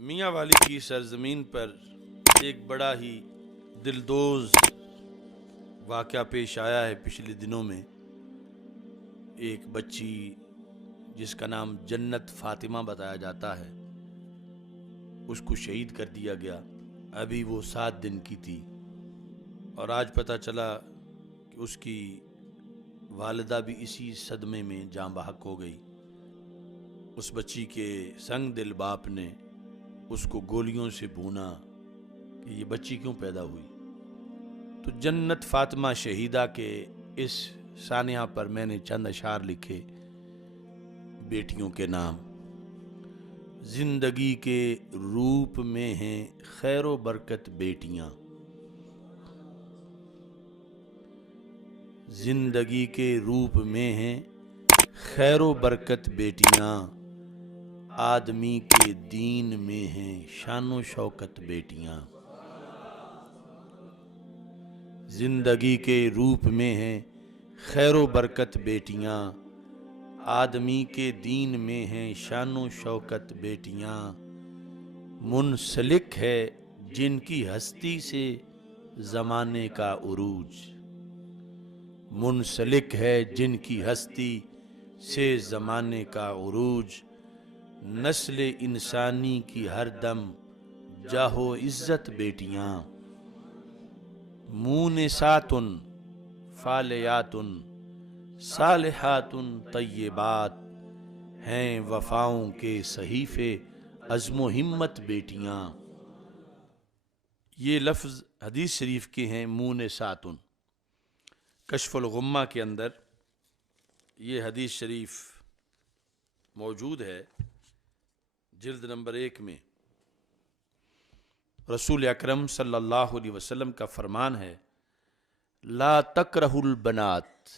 میاں والی کی سرزمین پر ایک بڑا ہی دلدوز واقعہ پیش آیا ہے پچھلے دنوں میں۔ ایک بچی جس کا نام جنت فاطمہ بتایا جاتا ہے، اس کو شہید کر دیا گیا۔ ابھی وہ 7 دن کی تھی اور آج پتہ چلا کہ اس کی والدہ بھی اسی صدمے میں جاں بحق ہو گئی۔ اس بچی کے سنگ دل باپ نے اس کو گولیوں سے بھونا کہ یہ بچی کیوں پیدا ہوئی۔ تو جنت فاطمہ شہیدہ کے اس سانحہ پر میں نے چند اشعار لکھے بیٹیوں کے نام۔ زندگی کے روپ میں ہیں خیر و برکت بیٹیاں، زندگی کے روپ میں ہیں خیر و برکت بیٹیاں، آدمی کے دین میں ہیں شان و شوکت بیٹیاں۔ زندگی کے روپ میں ہیں خیر و برکت بیٹیاں، آدمی کے دین میں ہیں شان و شوکت بیٹیاں۔ منسلک ہے جن کی ہستی سے زمانے کا عروج، منسلک ہے جن کی ہستی سے زمانے کا عروج، نسل انسانی کی ہر دم جاہ و عزت بیٹیاں۔ مونسات فالیات صالحات طیبات، ہیں وفاؤں کے صحیفے عزم و ہمت بیٹیاں۔ یہ لفظ حدیث شریف کے ہیں مونسات۔ کشف الغمہ کے اندر یہ حدیث شریف موجود ہے، جلد نمبر 1 میں۔ رسول اکرم صلی اللہ علیہ وسلم کا فرمان ہے، لا تکرہ البنات،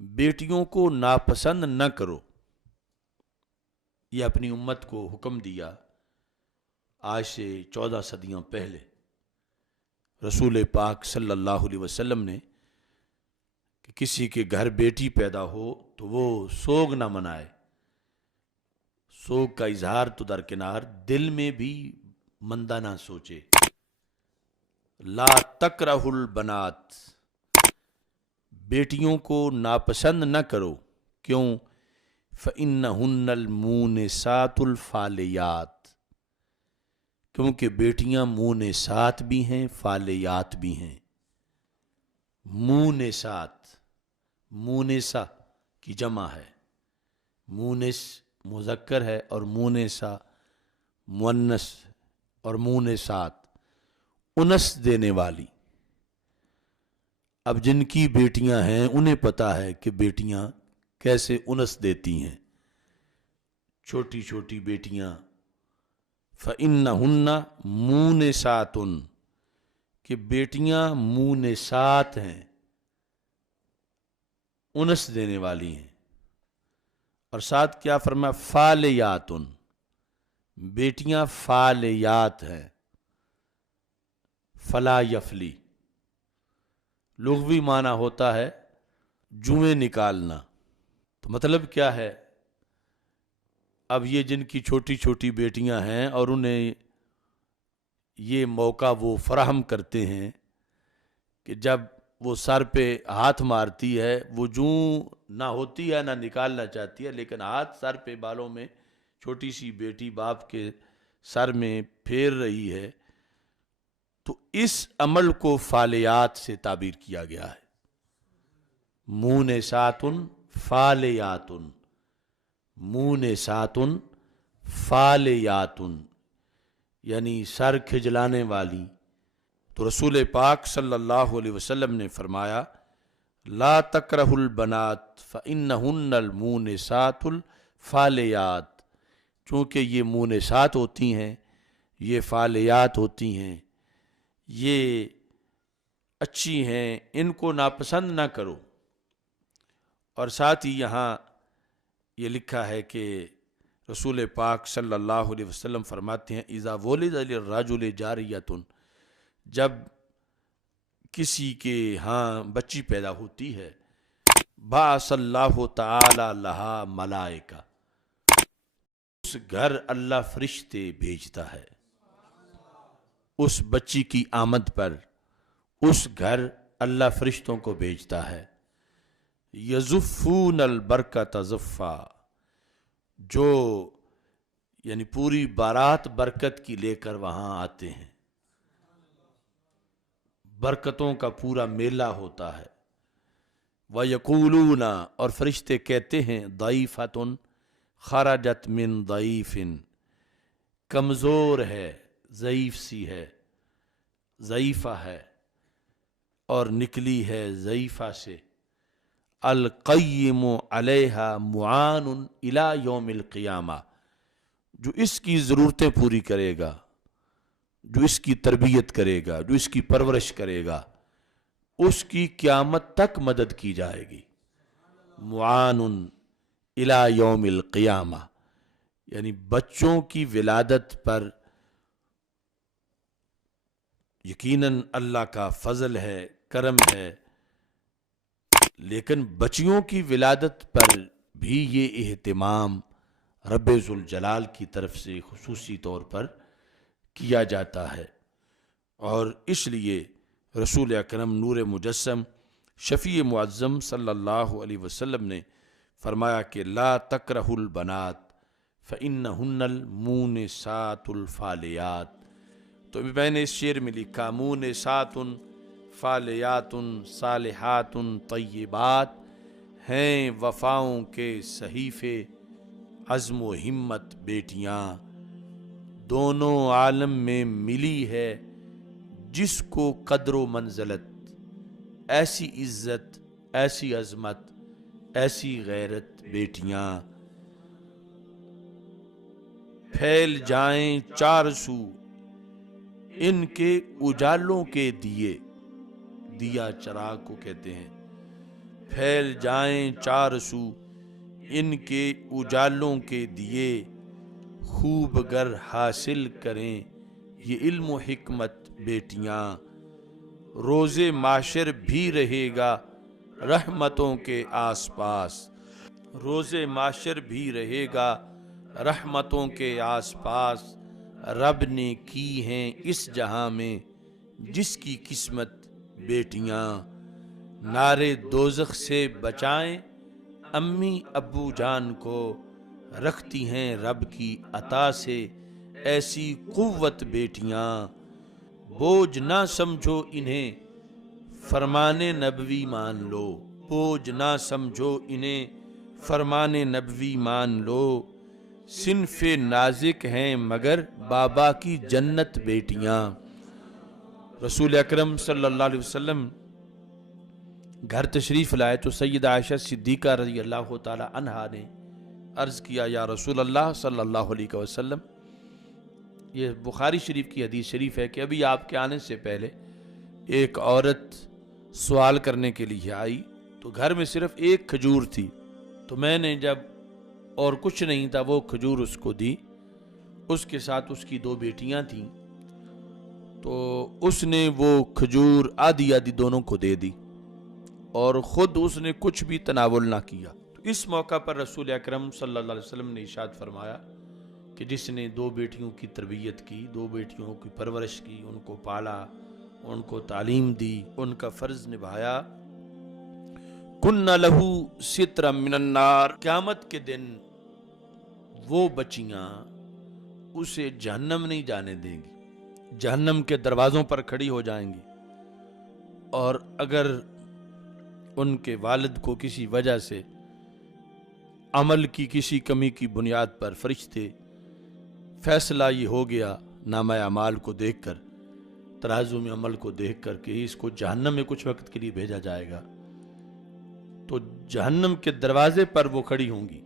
بیٹیوں کو ناپسند نہ کرو۔ یہ اپنی امت کو حکم دیا آج سے 14 صدیوں پہلے رسول پاک صلی اللہ علیہ وسلم نے، کہ کسی کے گھر بیٹی پیدا ہو تو وہ سوگ نہ منائے۔ سوگ کا اظہار تو درکنار، دل میں بھی مندہ نہ سوچے۔ لا تکرہ البنات، بیٹیوں کو ناپسند نہ کرو۔ کیوں؟ فإنہن المونسات الفالیات، کیونکہ بیٹیاں مونسات بھی ہیں فالیات بھی ہیں۔ مونسات، مونسہ کی جمع ہے، مونس مذکر ہے اور مونسہ مؤنث، اور مونسات انس دینے والی۔ اب جن کی بیٹیاں ہیں انہیں پتا ہے کہ بیٹیاں کیسے انس دیتی ہیں، چھوٹی چھوٹی بیٹیاں۔ فإنہن مونسات، کہ بیٹیاں مونسات ہیں، انس دینے والی ہیں۔ اور ساتھ کیا فرمایا؟ فالیات، بیٹیاں فالیات ہیں۔ فلا یفلی لغوی معنی ہوتا ہے جوئیں نکالنا۔ تو مطلب کیا ہے؟ اب یہ جن کی چھوٹی چھوٹی بیٹیاں ہیں اور انہیں یہ موقع وہ فراہم کرتے ہیں کہ جب وہ سر پہ ہاتھ مارتی ہے، وہ جوں نہ ہوتی ہے نہ نکالنا چاہتی ہے، لیکن ہاتھ سر پہ بالوں میں چھوٹی سی بیٹی باپ کے سر میں پھیر رہی ہے، تو اس عمل کو فالیات سے تعبیر کیا گیا ہے۔ مونسات فالیات، مونسات فالیات، یعنی سر کھجلانے والی۔ تو رسول پاک صلی اللہ علیہ وسلم نے فرمایا، لا تکرہ البنات فإنہن المونسات الفالیات، چونکہ یہ مونسات ہوتی ہیں، یہ فالیات ہوتی ہیں، یہ اچھی ہیں، ان کو ناپسند نہ کرو۔ اور ساتھ ہی یہاں یہ لکھا ہے کہ رسول پاک صلی اللہ علیہ وسلم فرماتے ہیں، اذا ولد للرجل جاریۃ، جب کسی کے ہاں بچی پیدا ہوتی ہے، بعث اللہ تعالی لہا ملائکہ، اس گھر اللہ فرشتے بھیجتا ہے، اس بچی کی آمد پر اس گھر اللہ فرشتوں کو بھیجتا ہے۔ یزفون البرکۃ زفا، جو یعنی پوری بارات برکت کی لے کر وہاں آتے ہیں، برکتوں کا پورا میلہ ہوتا ہے۔ وَيَقُولُونَ، اور فرشتے کہتے ہیں، ضَعِیفَةٌ خَرَجَتْ مِن ضَعِیفٍ، کمزور ہے، ضعیف سی ہے، ضعیفہ ہے اور نکلی ہے ضعیفہ سے۔ القیم علیہا معان الی یوم القیامہ، جو اس کی ضرورتیں پوری کرے گا، جو اس کی تربیت کرے گا، جو اس کی پرورش کرے گا، اس کی قیامت تک مدد کی جائے گی۔ معان الی یوم القیامہ، یعنی بچوں کی ولادت پر یقیناً اللہ کا فضل ہے، کرم ہے، لیکن بچیوں کی ولادت پر بھی یہ اہتمام رب ذوالجلال کی طرف سے خصوصی طور پر کیا جاتا ہے۔ اور اس لیے رسول اکرم نور مجسم شفیع معظم صلی اللہ علیہ وسلم نے فرمایا کہ لا تکرہ البنات فإنہن المونسات الفالیات۔ تو میں نے اس شعر میں لکھا، مونسات فالیات صالحات طیبات، ہیں وفاؤں کے صحیفے عزم و ہمت بیٹیاں، دونوں عالم میں ملی ہے جس کو قدر و منزلت، ایسی عزت، ایسی عظمت، ایسی غیرت بیٹیاں، پھیل جائیں چار سو ان کے اجالوں کے دیے، دیا چراغ کو کہتے ہیں، پھیل جائیں چار سو ان کے اجالوں کے دیے، خوب گر حاصل کریں یہ علم و حکمت بیٹیاں، روز معاشر بھی رہے گا رحمتوں کے آس پاس، روز معاشر بھی رہے گا رحمتوں کے آس پاس، رب نے کی ہیں اس جہاں میں جس کی قسمت بیٹیاں، نارے دوزخ سے بچائیں امی ابو جان کو، رکھتی ہیں رب کی عطا سے ایسی قوت بیٹیاں، بوجھ نہ سمجھو انہیں فرمان نبوی مان لو، بوجھ نہ سمجھو انہیں فرمان نبوی مان لو، صنف نازک ہیں مگر بابا کی جنت بیٹیاں۔ رسول اکرم صلی اللہ علیہ وسلم گھر تشریف لائے تو سیدہ عائشہ صدیقہ رضی اللہ تعالی عنہا نے عرض کیا، یا رسول اللہ صلی اللہ علیہ وسلم، یہ بخاری شریف کی حدیث شریف ہے کہ ابھی آپ کے آنے سے پہلے ایک عورت سوال کرنے کے لیے آئی تو گھر میں صرف ایک کھجور تھی، تو میں نے جب اور کچھ نہیں تھا وہ کھجور اس کو دی، اس کے ساتھ اس کی دو بیٹیاں تھیں، تو اس نے وہ کھجور آدھی آدھی دونوں کو دے دی اور خود اس نے کچھ بھی تناول نہ کیا۔ تو اس موقع پر رسول اکرم صلی اللہ علیہ وسلم نے ارشاد فرمایا کہ جس نے دو بیٹیوں کی تربیت کی، دو بیٹیوں کی پرورش کی، ان کو پالا، ان کو تعلیم دی، ان کا فرض نبھایا، کن لہو سترا من النار، قیامت کے دن وہ بچیاں اسے جہنم نہیں جانے دیں گی، جہنم کے دروازوں پر کھڑی ہو جائیں گی، اور اگر ان کے والد کو کسی وجہ سے عمل کی کسی کمی کی بنیاد پر فرشتے فیصلہ یہ ہو گیا نامہ اعمال کو دیکھ کر، ترازو میں عمل کو دیکھ کر کہ اس کو جہنم میں کچھ وقت کے لیے بھیجا جائے گا، تو جہنم کے دروازے پر وہ کھڑی ہوں گی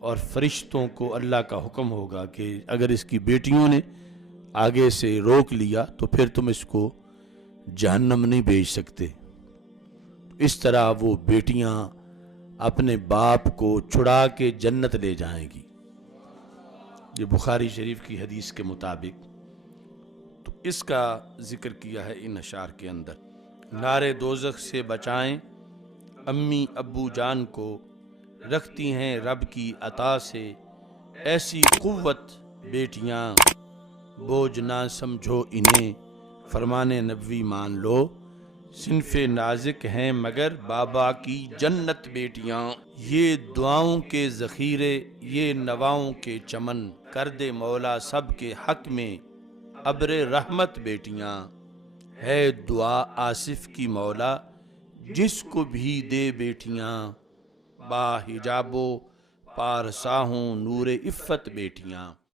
اور فرشتوں کو اللہ کا حکم ہوگا کہ اگر اس کی بیٹیوں نے آگے سے روک لیا تو پھر تم اس کو جہنم نہیں بھیج سکتے۔ اس طرح وہ بیٹیاں اپنے باپ کو چھڑا کے جنت لے جائیں گی، یہ بخاری شریف کی حدیث کے مطابق۔ تو اس کا ذکر کیا ہے ان اشعار کے اندر، نارے دوزخ سے بچائیں امی ابو جان کو، رکھتی ہیں رب کی عطا سے ایسی قوت بیٹیاں بوجھ نہ سمجھو انہیں، فرمان نبوی مان لو، صنف نازک ہیں مگر بابا کی جنت بیٹیاں۔ یہ دعاؤں کے ذخیرے، یہ نواؤں کے چمن، کر دے مولا سب کے حق میں ابر رحمت بیٹیاں۔ ہے دعا آصف کی مولا جس کو بھی دے بیٹیاں، با حجاب و پارسا ہوں نور عفت بیٹیاں۔